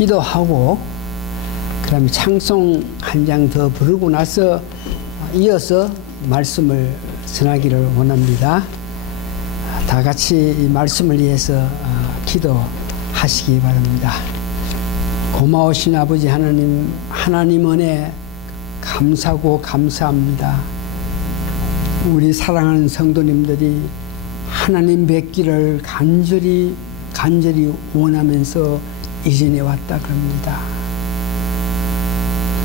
기도하고 그다음에 찬송 한 장 더 부르고 나서 이어서 말씀을 전하기를 원합니다. 다 같이 이 말씀을 위해서 기도하시기 바랍니다. 고마우신 아버지 하나님, 하나님 은혜 감사하고 감사합니다. 우리 사랑하는 성도님들이 하나님 뵙기를 간절히 원하면서 이전해 왔다 그럽니다.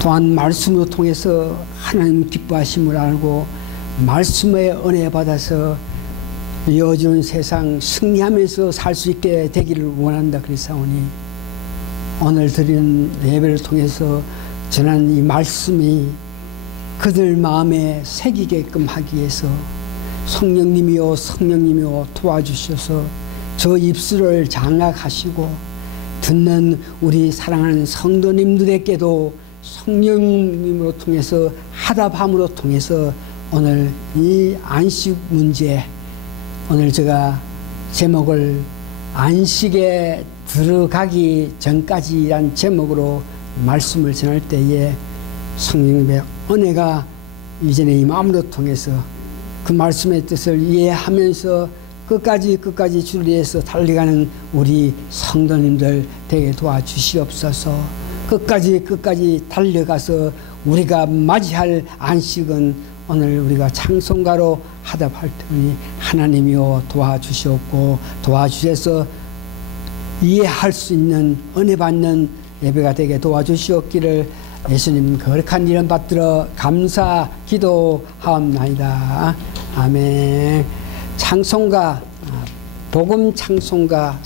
또한 말씀을 통해서 하나님 기뻐하심을 알고 말씀의 은혜 받아서 이어지는 세상 승리하면서 살 수 있게 되기를 원한다 그랬사오니 오늘 드리는 예배를 통해서 전한 이 말씀이 그들 마음에 새기게끔 하기 위해서 성령님이여 도와주셔서 저 입술을 장악하시고 듣는 우리 사랑하는 성도님들에게도 성령님으로 통해서 하답함으로 통해서 오늘 이 안식 문제, 오늘 제가 제목을 안식에 들어가기 전까지란 제목으로 말씀을 전할 때에 성령님의 은혜가 이전에 이 마음으로 통해서 그 말씀의 뜻을 이해하면서 끝까지 주를 위해서 달려가는 우리 성도님들 되게 도와주시옵소서. 끝까지 달려가서 우리가 맞이할 안식은 오늘 우리가 찬송가로 하답할 테니 하나님이여 도와주시옵고 도와주셔서 이해할 수 있는 은혜 받는 예배가 되게 도와주시옵기를 예수님 거룩한 이름 받들어 감사 기도하옵나이다. 아멘. 찬송가 복음 찬송가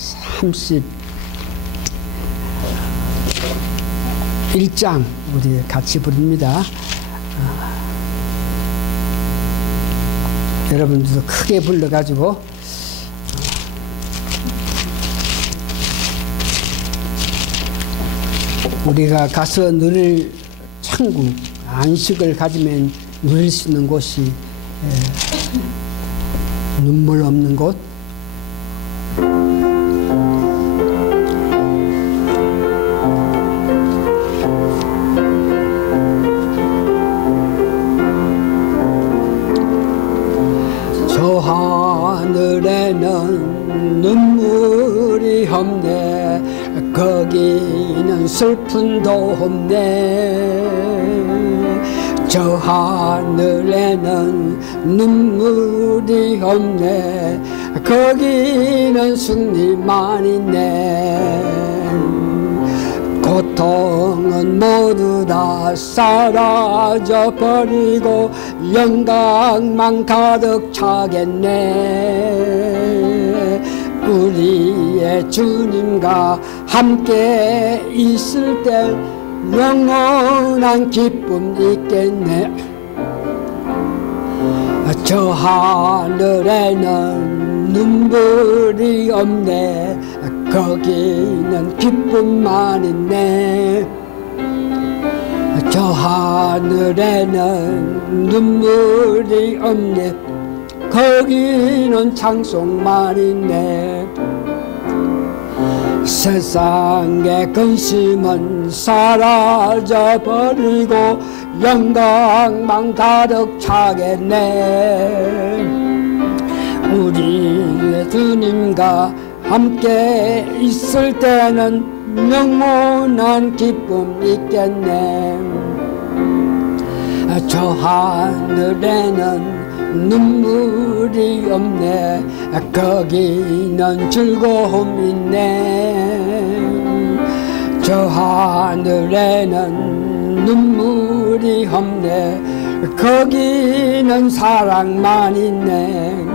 31장 우리 같이 부릅니다. 여러분들도 크게 불러가지고 우리가 가서 누릴 천국 안식을 가지면 누릴 수 있는 곳이 눈물 없는 곳, 저 하늘에는 눈물이 없네, 거기는 슬픔도 없네. 저 하늘에는 눈물이 없네, 거기는 승리만 있네. 고통은 모두 다 사라져버리고 영광만 가득 차겠네. 우리의 주님과 함께 있을 때 영원한 기쁨 있겠네. 저 하늘에는 눈물이 없네, 거기는 기쁨만 있네. 저 하늘에는 눈물이 없네, 거기는 찬송만 있네. 세상의 근심은 사라져버리고 영광만 가득 차겠네. 우리의 주님과 함께 있을 때는 영원한 기쁨 있겠네. 저 하늘에는 눈물이 없네, 거기는 즐거움 있네. 저 하늘에는 눈물이 없네, 거기는 사랑만 있네.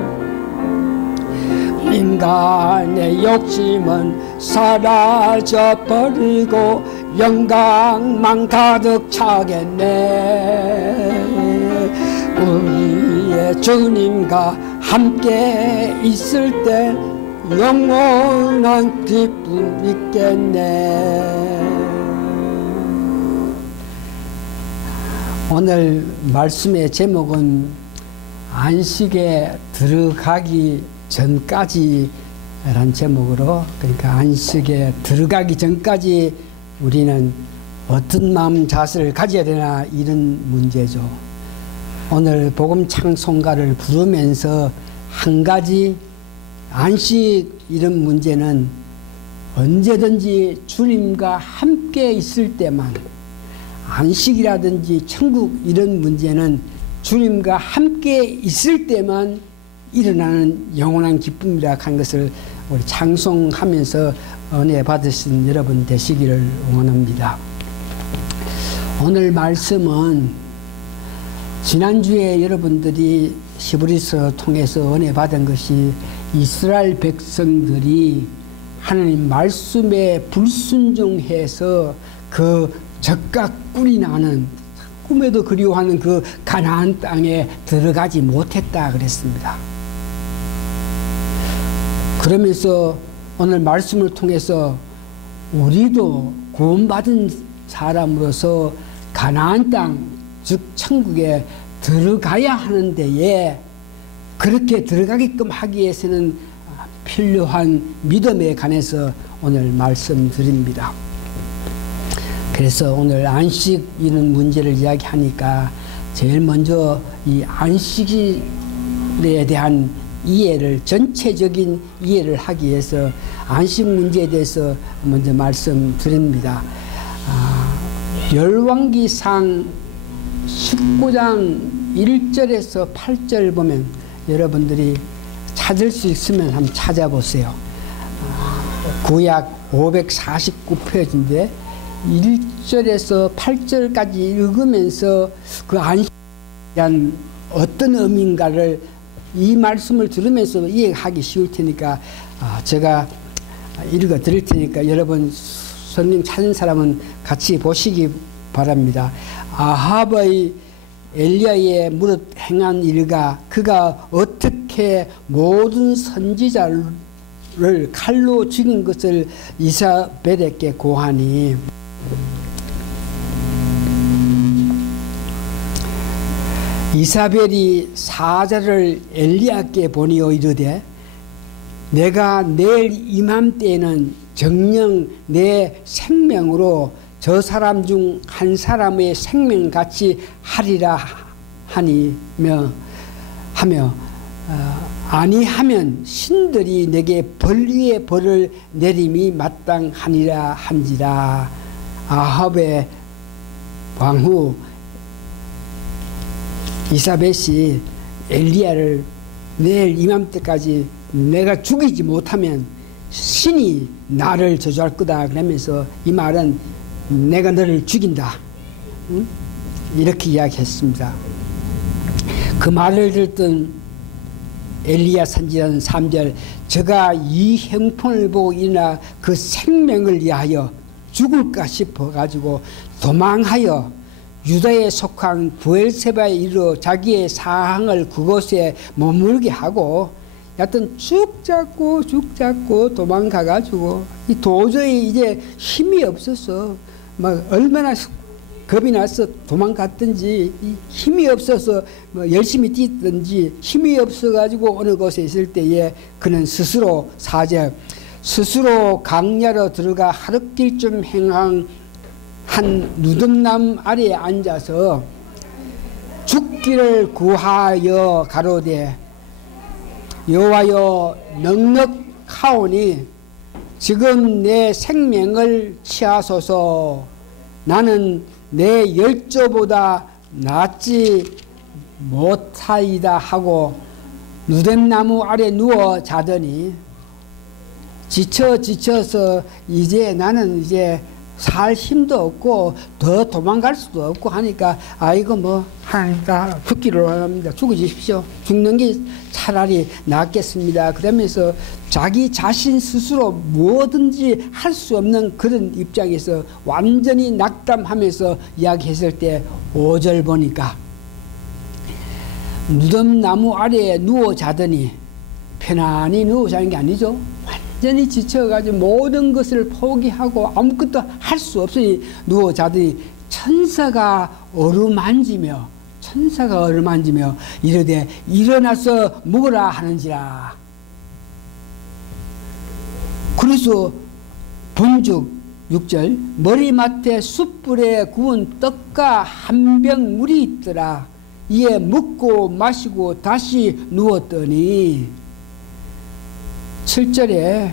인간의 욕심은 사라져버리고 영광만 가득 차겠네. 우리의 주님과 함께 있을 때 영원한 기쁨 있겠네. 오늘 말씀의 제목은 안식에 들어가기 전까지 라는 제목으로, 그러니까 안식에 들어가기 전까지 우리는 어떤 마음 자세를 가져야 되나 이런 문제죠. 오늘 복음 찬송가를 부르면서 한 가지 안식 이런 문제는 언제든지 주님과 함께 있을 때만, 안식이라든지 천국 이런 문제는 주님과 함께 있을 때만 일어나는 영원한 기쁨이라 한 것을 우리 찬송하면서 은혜 받으신 여러분 되시기를 원합니다. 오늘 말씀은 지난주에 여러분들이 히브리서 통해서 은혜 받은 것이 이스라엘 백성들이 하나님 말씀에 불순종해서 그 적과 꿀이 나는 꿈에도 그리워하는 그 가나안 땅에 들어가지 못했다 그랬습니다. 그러면서 오늘 말씀을 통해서 우리도 구원받은 사람으로서 가나안 땅, 즉 천국에 들어가야 하는 데에 그렇게 들어가게끔 하기 위해서는 필요한 믿음에 관해서 오늘 말씀드립니다. 그래서 오늘 안식 이런 문제를 이야기하니까 제일 먼저 이 안식에 대한 이해를, 전체적인 이해를 하기 위해서 안식 문제에 대해서 먼저 말씀드립니다. 열왕기상 19장 1절에서 8절 보면 여러분들이 찾을 수 있으면 한번 찾아보세요. 구약 549페이지인데 1절에서 8절까지 읽으면서 그 안식에 대한 어떤 의미인가를 이 말씀을 들으면서 이해하기 쉬울 테니까 제가 읽어 드릴 테니까 여러분 성경 찾은 사람은 같이 보시기 바랍니다. 아합의 엘리야의 무릇 행한 일과 그가 어떻게 모든 선지자를 칼로 죽인 것을 이사벨에게 고하니, 이사벨이 사자를 엘리야께 보내어 이르되 내가 내일 이맘때에는 정녕 내 생명으로 저 사람 중 한 사람의 생명같이 하리라 하며 아니하면 신들이 내게 벌 위에 벌을 내림이 마땅하니라 한지라. 아합의 왕후 이사벳이 엘리야를 내일 이맘때까지 내가 죽이지 못하면 신이 나를 저주할 거다 그러면서 이 말은 내가 너를 죽인다, 응? 이렇게 이야기했습니다. 그 말을 듣던 엘리야 선지자는 3절 저가 이 형편을 보고 일어나 그 생명을 위하여 죽을까 싶어가지고 도망하여 유다에 속한 부엘세바에 이르러 자기의 사항을 그곳에 머물게 하고 여하튼 쭉 잡고 도망가가지고 도저히 이제 힘이 없어서 막 얼마나 겁이 나서 도망갔든지 힘이 없어서 뭐 열심히 뛰든지 힘이 없어가지고 어느 곳에 있을 때에 그는 스스로 스스로 강야로 들어가 하룻길쯤 행한 한 누듬나무 아래에 앉아서 죽기를 구하여 가로되 여호와여 넉넉하오니 지금 내 생명을 취하소서. 나는 내 열조보다 낫지 못하이다 하고 누뎀나무 아래 누워 자더니 지쳐서 이제 나는 이제 살 힘도 없고 더 도망갈 수도 없고 하니까 아이고 뭐 하나님 다 죽기를 원합니다. 죽으십시오. 죽는 게 차라리 낫겠습니다. 그러면서 자기 자신 스스로 뭐든지 할 수 없는 그런 입장에서 완전히 낙담하면서 이야기했을 때 5절 보니까 무덤나무 아래에 누워 자더니 편안히 누워 자는 게 아니죠. 완전히 지쳐가지고 모든 것을 포기하고 아무것도 할 수 없으니 누워 자더니 천사가 어루만지며 이르되 일어나서 먹으라 하는지라. 그래서 본즉 6절 머리맡에 숯불에 구운 떡과 한 병 물이 있더라. 이에 먹고 마시고 다시 누웠더니 7절에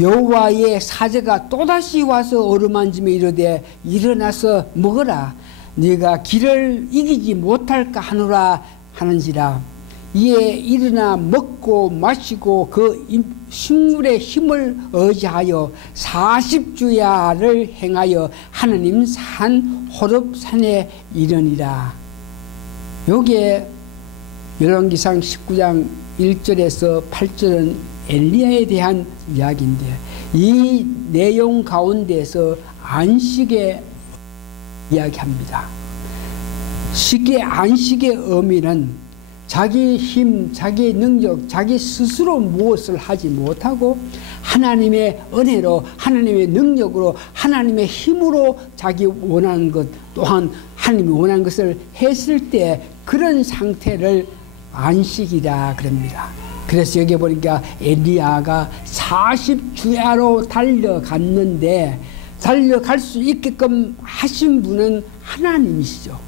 여호와의 사제가 또다시 와서 어루만지며 이르되 일어나서 먹으라. 네가 길을 이기지 못할까 하노라 하는지라. 이에 일어나 먹고 마시고 그 식물의 힘을 의지하여 40주야를 행하여 하느님 산 호렙산에 이르니라. 요게 열왕기상 19장 1절에서 8절은 엘리야에 대한 이야기인데, 이 내용 가운데서 안식의 이야기합니다. 쉽게 안식의 의미는 자기 힘, 자기 능력, 자기 스스로 무엇을 하지 못하고 하나님의 은혜로, 하나님의 능력으로, 하나님의 힘으로 자기 원하는 것 또한 하나님이 원하는 것을 했을 때 그런 상태를 안식이라 그럽니다. 그래서 여기 보니까 엘리야가 40주야로 달려갔는데 달려갈 수 있게끔 하신 분은 하나님이시죠.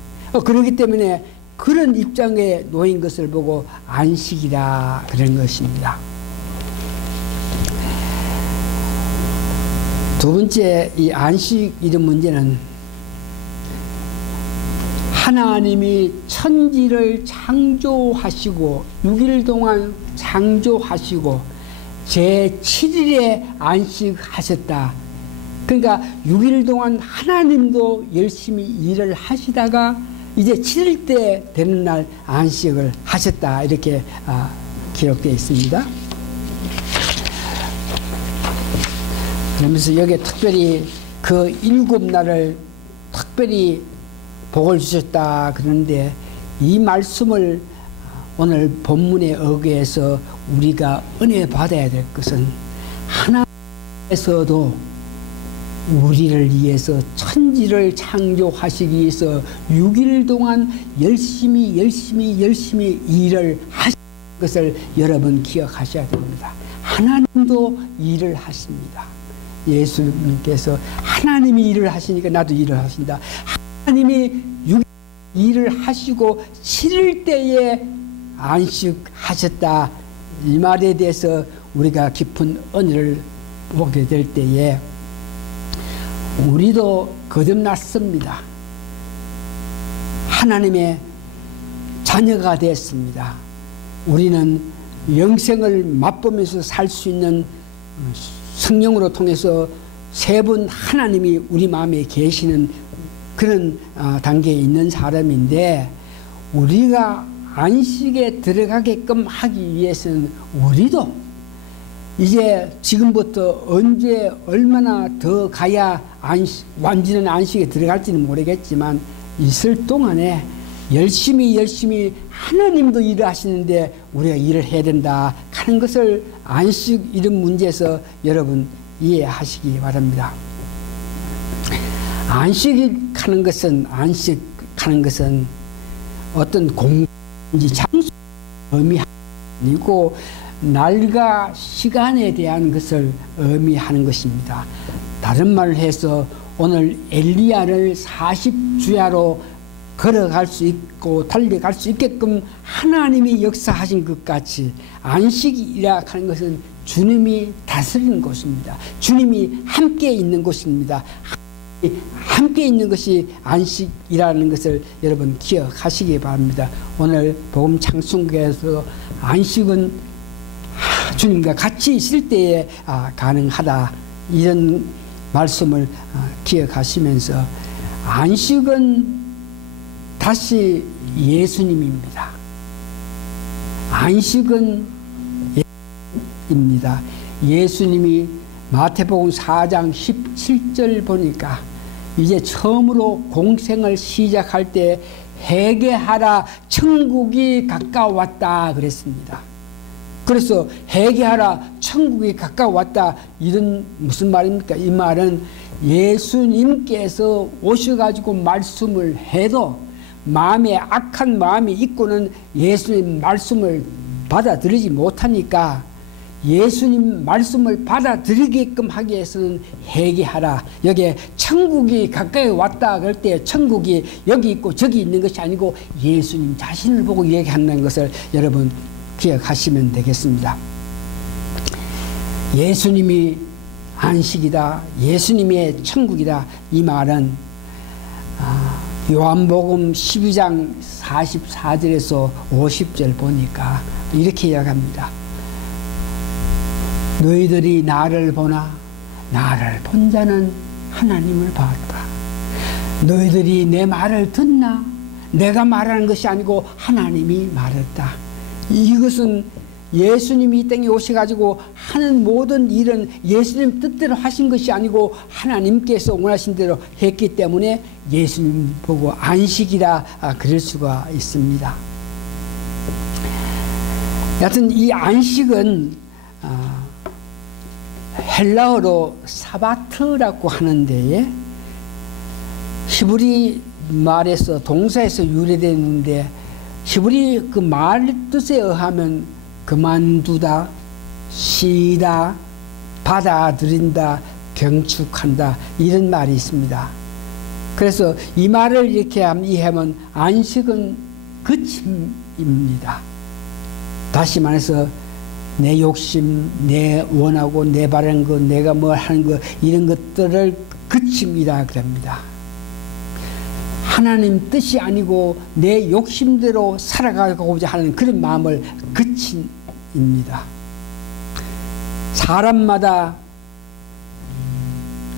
그렇기 때문에 그런 입장에 놓인 것을 보고 안식이라 그런 것입니다. 두 번째, 이 안식 이런 문제는 하나님이 천지를 창조하시고 6일 동안 창조하시고 제7일에 안식하셨다. 그러니까 6일 동안 하나님도 열심히 일을 하시다가 이제 7일 때 되는 날 안식을 하셨다. 이렇게 기록되어 있습니다. 그러면서 여기에 특별히 그 7날을 특별히 복을 주셨다 그러는데, 이 말씀을 오늘 본문에 의거해서 우리가 은혜 받아야 될 것은 하나님께서도 우리를 위해서 천지를 창조하시기 위해서 6일 동안 열심히 일을 하신 것을 여러분 기억하셔야 됩니다. 하나님도 일을 하십니다. 예수님께서 하나님이 일을 하시니까 나도 일을 하신다. 하나님이 6일 일을 하시고 7일 때에 안식하셨다. 이 말에 대해서 우리가 깊은 은혜를 보게 될 때에 우리도 거듭났습니다. 하나님의 자녀가 됐습니다. 우리는 영생을 맛보면서 살 수 있는 성령으로 통해서 세 분 하나님이 우리 마음에 계시는 그런 단계에 있는 사람인데, 우리가 안식에 들어가게끔 하기 위해서는 우리도 이제 지금부터 언제 얼마나 더 가야 완전한 안식에 들어갈지는 모르겠지만 있을 동안에 열심히 하나님도 일을 하시는데 우리가 일을 해야 된다 하는 것을 안식 이런 문제에서 여러분 이해하시기 바랍니다. 안식하는 것은 어떤 공간인지 장소 의미하는 아니고 날과 시간에 대한 것을 의미하는 것입니다. 다른 말을 해서 오늘 엘리야를 40주야로 걸어갈 수 있고 달려갈 수 있게끔 하나님이 역사하신 것 같이 안식이라 하는 것은 주님이 다스리는 곳입니다. 주님이 함께 있는 곳입니다. 함께 있는 것이 안식이라는 것을 여러분 기억하시기 바랍니다. 오늘 복음 창sun교에서 안식은 주님과 같이 있을 때에 가능하다, 이런 말씀을 기억하시면서 안식은 다시 예수님입니다. 안식은 예수님입니다. 예수님이 마태복음 4장 17절 보니까 이제 처음으로 공생을 시작할 때 회개하라, 천국이 가까웠다 그랬습니다. 그래서 회개하라, 천국이 가까웠다, 이런 무슨 말입니까? 이 말은 예수님께서 오셔가지고 말씀을 해도 마음에 악한 마음이 있고는 예수님 말씀을 받아들이지 못하니까 예수님 말씀을 받아들이게끔 하기 위해서는 회개하라. 여기에 천국이 가까이 왔다 그럴 때 천국이 여기 있고 저기 있는 것이 아니고 예수님 자신을 보고 얘기한다는 것을 여러분 기억하시면 되겠습니다. 예수님이 안식이다, 예수님의 천국이다, 이 말은 요한복음 12장 44절에서 50절 보니까 이렇게 이야기합니다. 너희들이 나를 보나 나를 본 자는 하나님을 봤다. 너희들이 내 말을 듣나 내가 말하는 것이 아니고 하나님이 말했다. 이것은 예수님이 이 땅에 오셔가지고 하는 모든 일은 예수님 뜻대로 하신 것이 아니고 하나님께서 원하신 대로 했기 때문에 예수님 보고 안식이라 그럴 수가 있습니다. 여하튼 이 안식은 헬라어로 사바트라고 하는데 히브리 말에서 동사에서 유래되는데 히브리 그 말 뜻에 의하면 그만두다, 쉬다, 받아들인다, 경축한다 이런 말이 있습니다. 그래서 이 말을 이렇게 이해하면 안식은 그침입니다. 다시 말해서 내 욕심, 내 원하고 내 바라는 것, 내가 뭘 하는 것 이런 것들을 그침이라 그럽니다. 하나님 뜻이 아니고 내 욕심대로 살아가고자 하는 그런 마음을 그침입니다. 사람마다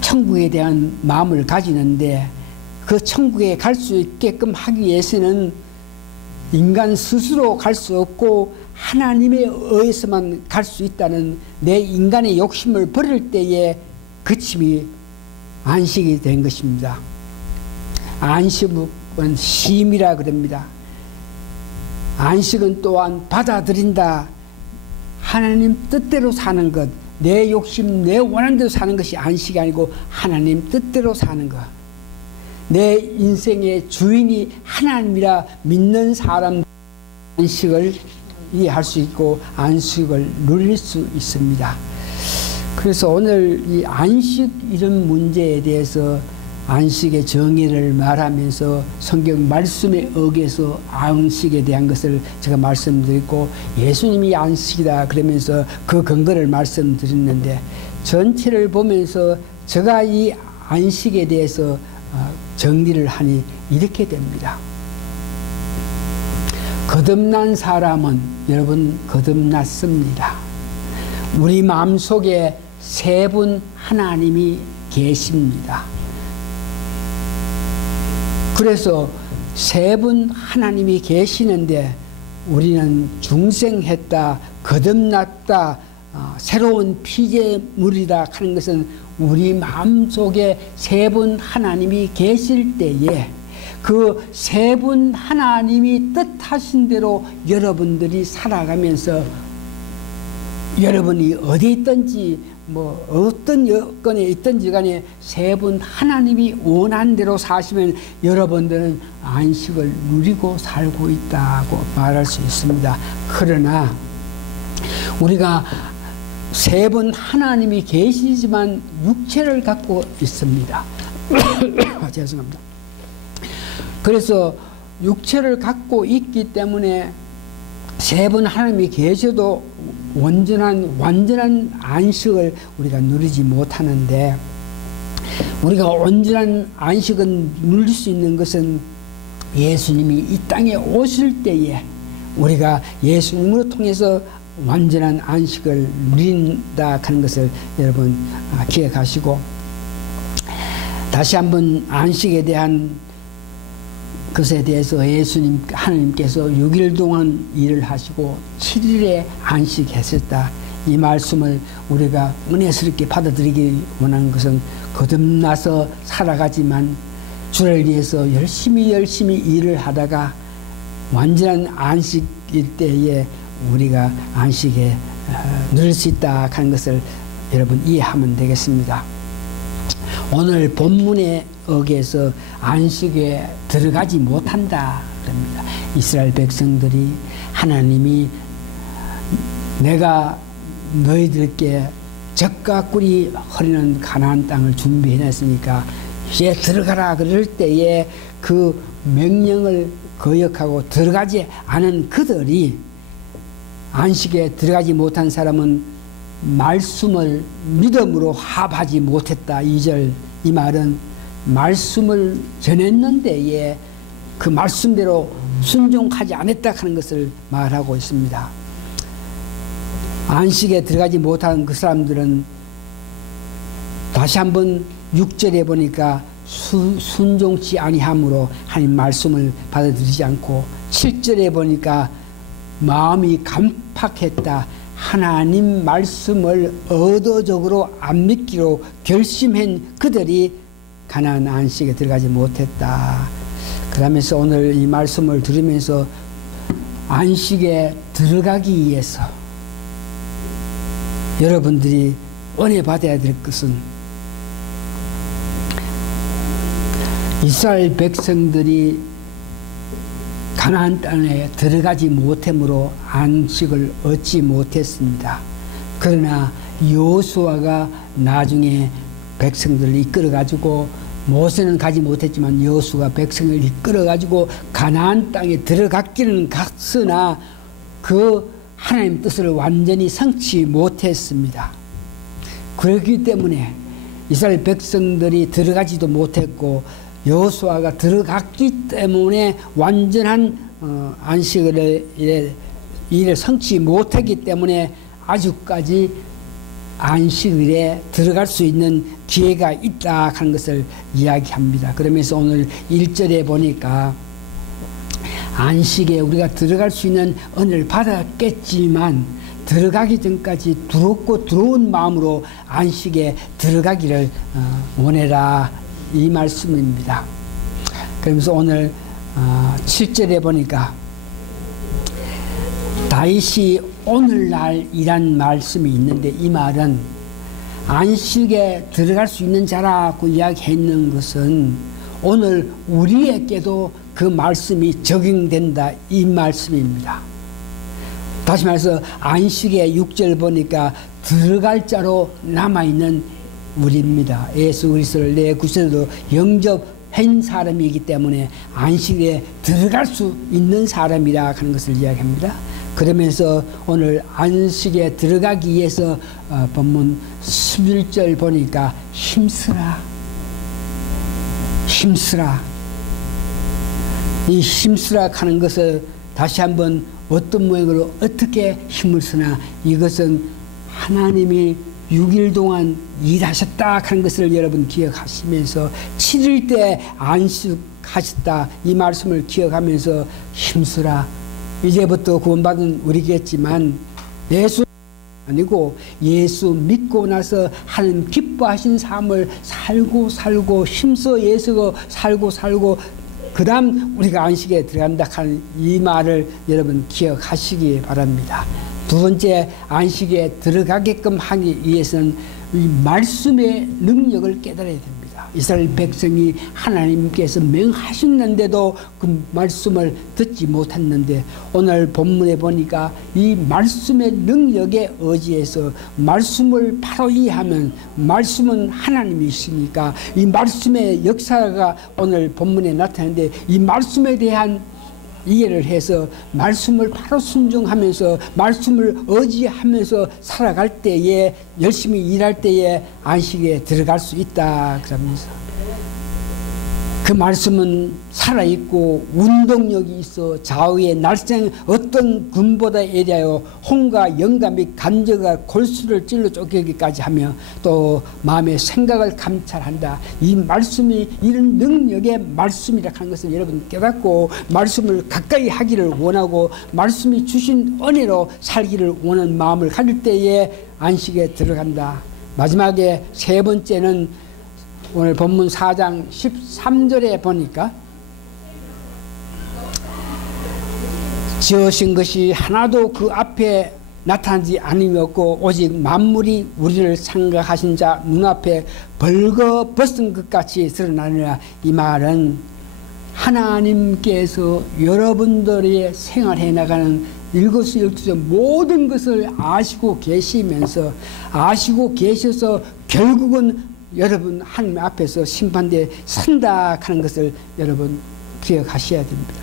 천국에 대한 마음을 가지는데 그 천국에 갈 수 있게끔 하기 위해서는 인간 스스로 갈 수 없고 하나님에 의해서만 갈 수 있다는 내 인간의 욕심을 버릴 때에 그침이 안식이 된 것입니다. 안식은 쉼이라 그럽니다. 안식은 또한 받아들인다. 하나님 뜻대로 사는 것, 내 욕심, 내 원하는 대로 사는 것이 안식이 아니고 하나님 뜻대로 사는 것. 내 인생의 주인이 하나님이라 믿는 사람 안식을 이해할 수 있고 안식을 누릴 수 있습니다. 그래서 오늘 이 안식 이런 문제에 대해서 안식의 정의를 말하면서 성경 말씀에 의해서 안식에 대한 것을 제가 말씀드리고 예수님이 안식이다 그러면서 그 근거를 말씀드렸는데 전체를 보면서 제가 이 안식에 대해서 정리를 하니 이렇게 됩니다. 거듭난 사람은 여러분 거듭났습니다. 우리 마음속에 세 분 하나님이 계십니다. 그래서 세 분 하나님이 계시는데 우리는 중생했다, 거듭났다, 새로운 피조물이다 하는 것은 우리 마음속에 세 분 하나님이 계실 때에 그 세 분 하나님이 뜻하신 대로 여러분들이 살아가면서 여러분이 어디 있든지 뭐 어떤 여건에 있든지 간에 세 분 하나님이 원한 대로 사시면 여러분들은 안식을 누리고 살고 있다고 말할 수 있습니다. 그러나 우리가 세 분 하나님이 계시지만 육체를 갖고 있습니다. 죄송합니다. 그래서 육체를 갖고 있기 때문에 세 분 하나님이 계셔도 완전한 안식을 우리가 누리지 못하는데 우리가 온전한 안식은 누릴 수 있는 것은 예수님이 이 땅에 오실 때에 우리가 예수님으로 통해서 완전한 안식을 누린다 하는 것을 여러분 기억하시고 다시 한번 안식에 대한 것에 대해서 예수님 하나님께서 6일 동안 일을 하시고 7일에 안식했었다. 이 말씀을 우리가 은혜스럽게 받아들이기 원하는 것은 거듭나서 살아가지만 주를 위해서 열심히 일을 하다가 완전한 안식일 때에 우리가 안식에 누릴 수 있다 하는 것을 여러분 이해하면 되겠습니다. 오늘 본문에 의해서 안식에 들어가지 못한다 그럽니다. 이스라엘 백성들이 하나님이 내가 너희들께 젖과 꿀이 흐르는 가나안 땅을 준비해놨으니까 이제 들어가라 그럴 때에 그 명령을 거역하고 들어가지 않은 그들이, 안식에 들어가지 못한 사람은 말씀을 믿음으로 합하지 못했다. 2절, 이 말은 말씀을 전했는데에 그 말씀대로 순종하지 않았다 하는 것을 말하고 있습니다. 안식에 들어가지 못한 그 사람들은 다시 한번 6절에 보니까 순종치 아니함으로 하나님 말씀을 받아들이지 않고, 7절에 보니까 마음이 간팍했다. 하나님 말씀을 의도적으로 안 믿기로 결심한 그들이 가나안 안식에 들어가지 못했다. 그러면서 오늘 이 말씀을 들으면서 안식에 들어가기 위해서 여러분들이 은혜 받아야 될 것은, 이스라엘 백성들이 가나안 땅에 들어가지 못함으로 안식을 얻지 못했습니다. 그러나 여호수아가 나중에 백성들을 이끌어가지고, 모세는 가지 못했지만 여호수아가 백성을 이끌어가지고 가나안 땅에 들어갔기는 갔으나 그 하나님 뜻을 완전히 성취 못했습니다. 그렇기 때문에 이스라엘 백성들이 들어가지도 못했고 여호수아가 들어갔기 때문에 완전한 안식을 일을 성취 못했기 때문에 아직까지 안식일에 들어갈 수 있는 기회가 있다 하는 것을 이야기합니다. 그러면서 오늘 1절에 보니까 안식에 우리가 들어갈 수 있는 은혜를 받았겠지만 들어가기 전까지 두렵고 두려운 마음으로 안식에 들어가기를 원해라, 이 말씀입니다. 그러면서 오늘 7절에 보니까 다윗이 오늘날이란 말씀이 있는데, 이 말은 안식에 들어갈 수 있는 자라고 이야기했는 것은 오늘 우리에게도 그 말씀이 적용된다, 이 말씀입니다. 다시 말해서 안식에 6절 보니까 들어갈 자로 남아있는 우리입니다. 예수 그리스도를 내 구세주로 영접한 사람이기 때문에 안식에 들어갈 수 있는 사람이라 하는 것을 이야기합니다. 그러면서 오늘 안식에 들어가기 위해서 본문 11절 보니까 힘쓰라, 힘쓰라. 이 힘쓰라 하는 것을 다시 한번 어떤 모양으로 어떻게 힘을 쓰나, 이것은 하나님이 6일 동안 일하셨다 하는 것을 여러분 기억하시면서 7일 때 안식하셨다, 이 말씀을 기억하면서 힘쓰라. 이제부터 구원받은 우리겠지만 예수 아니고 예수 믿고 나서 하나님 기뻐하신 삶을 살고 힘써 예수고 살고 그 다음 우리가 안식에 들어간다 하는 이 말을 여러분 기억하시기 바랍니다. 두 번째, 안식에 들어가게끔 하기 위해서는 이 말씀의 능력을 깨달아야 됩니다. 이스라엘 백성이 하나님께서 명하셨는데도 그 말씀을 듣지 못했는데, 오늘 본문에 보니까 이 말씀의 능력에 의지해서 말씀을 바로 이해하면, 말씀은 하나님이시니까 이 말씀의 역사가 오늘 본문에 나타나는데, 이 말씀에 대한 이해를 해서 말씀을 바로 순종하면서 말씀을 의지하면서 살아갈 때에, 열심히 일할 때에 안식에 들어갈 수 있다 그러면서, 그 말씀은 살아있고 운동력이 있어 좌우의 날쌘 어떤 금보다 예리하여 혼과 영감 및 간저가 골수를 찔러 쪼개기까지 하며 또 마음의 생각을 감찰한다. 이 말씀이 이런 능력의 말씀이라 하는 것을 여러분 깨닫고 말씀을 가까이 하기를 원하고 말씀이 주신 은혜로 살기를 원하는 마음을 가질 때에 안식에 들어간다. 마지막에 세 번째는 오늘 본문 4장 13절에 보니까 지으신 것이 하나도 그 앞에 나타나지 않음이었고 오직 만물이 우리를 생각하신 자 눈앞에 벌거벗은 것 같이 드러나느라. 이 말은 하나님께서 여러분들의 생활해 나가는 일거수일투족 모든 것을 아시고 계시면서 아시고 계셔서 결국은 여러분 하나님 앞에서 심판대에 선다 하는 것을 여러분 기억하셔야 됩니다.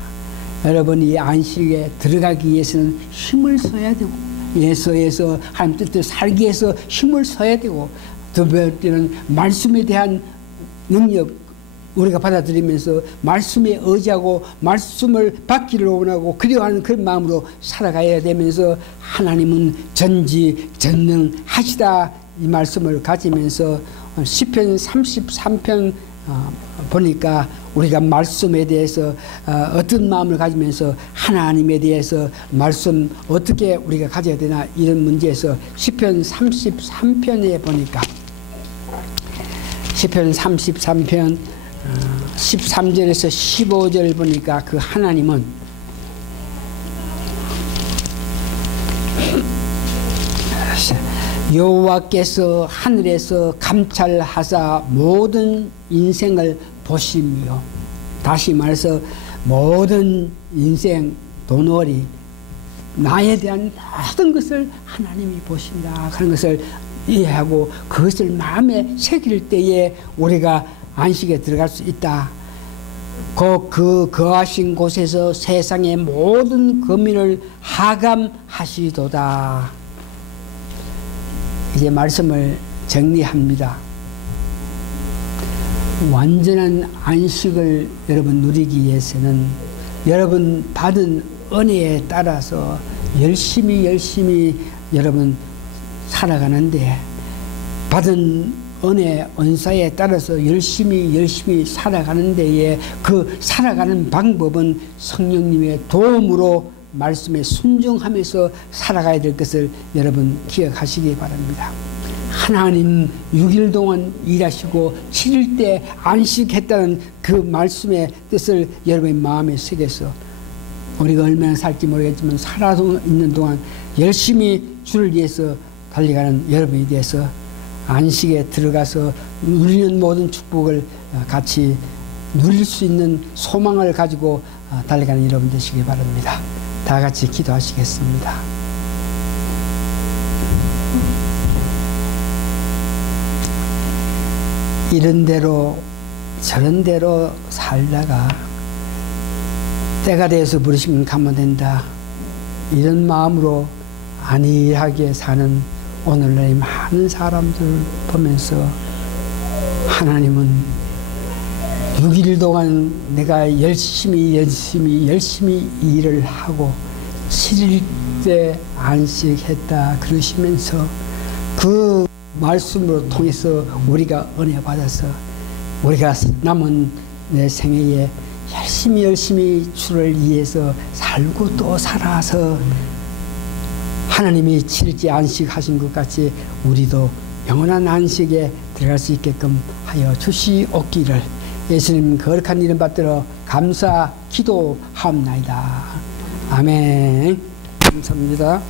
여러분이 안식에 들어가기 위해서는 힘을 써야 되고 예서에서 하나님 뜻대로 살기 위해서 힘을 써야 되고 두 번째는 말씀에 대한 능력 우리가 받아들이면서 말씀에 의지하고 말씀을 받기를 원하고 그리워하는 그런 마음으로 살아가야 되면서 하나님은 전지전능하시다 이 말씀을 가지면서 시편 33편 보니까 우리가 말씀에 대해서 어떤 마음을 가지면서 하나님에 대해서 말씀 어떻게 우리가 가져야 되나 이런 문제에서 시편 33편에 보니까 시편 33편 13절에서 15절 보니까 그 하나님은 여호와께서 하늘에서 감찰하사 모든 인생을 보시며 다시 말해서 모든 인생 도놀이 나에 대한 모든 것을 하나님이 보신다 하는 것을 이해하고 그것을 마음에 새길 때에 우리가 안식에 들어갈 수 있다. 그 거하신 곳에서 세상의 모든 거민을 하감하시도다. 이제 말씀을 정리합니다. 완전한 안식을 여러분 누리기 위해서는 여러분 받은 은혜에 따라서 열심히 여러분 살아가는데 받은 은혜 은사에 따라서 열심히 살아가는 데에 그 살아가는 방법은 성령님의 도움으로 말씀에 순종하면서 살아가야 될 것을 여러분 기억하시기 바랍니다. 하나님 6일 동안 일하시고 7일 때 안식했다는 그 말씀의 뜻을 여러분의 마음에 새겨서 우리가 얼마나 살지 모르겠지만 살아도 있는 동안 열심히 주를 위해서 달려가는 여러분에 대해서 안식에 들어가서 누리는 모든 축복을 같이 누릴 수 있는 소망을 가지고 달려가는 여러분 되시기 바랍니다. 다 같이 기도하시겠습니다. 이런 대로 저런 대로 살다가 때가 돼서 부르시면 가면 된다. 이런 마음으로 안일하게 사는 오늘날의 많은 사람들 보면서 하나님은 6일 동안 내가 열심히 일을 하고 7일 때 안식했다 그러시면서 그 말씀으로 통해서 우리가 은혜 받아서 우리가 남은 내 생애에 열심히 주를 위해서 살고 또 살아서 하나님이 7일째 안식하신 것 같이 우리도 영원한 안식에 들어갈 수 있게끔 하여 주시옵기를 예수님 거룩한 이름 받들어 감사 기도하옵나이다. 아멘. 감사합니다.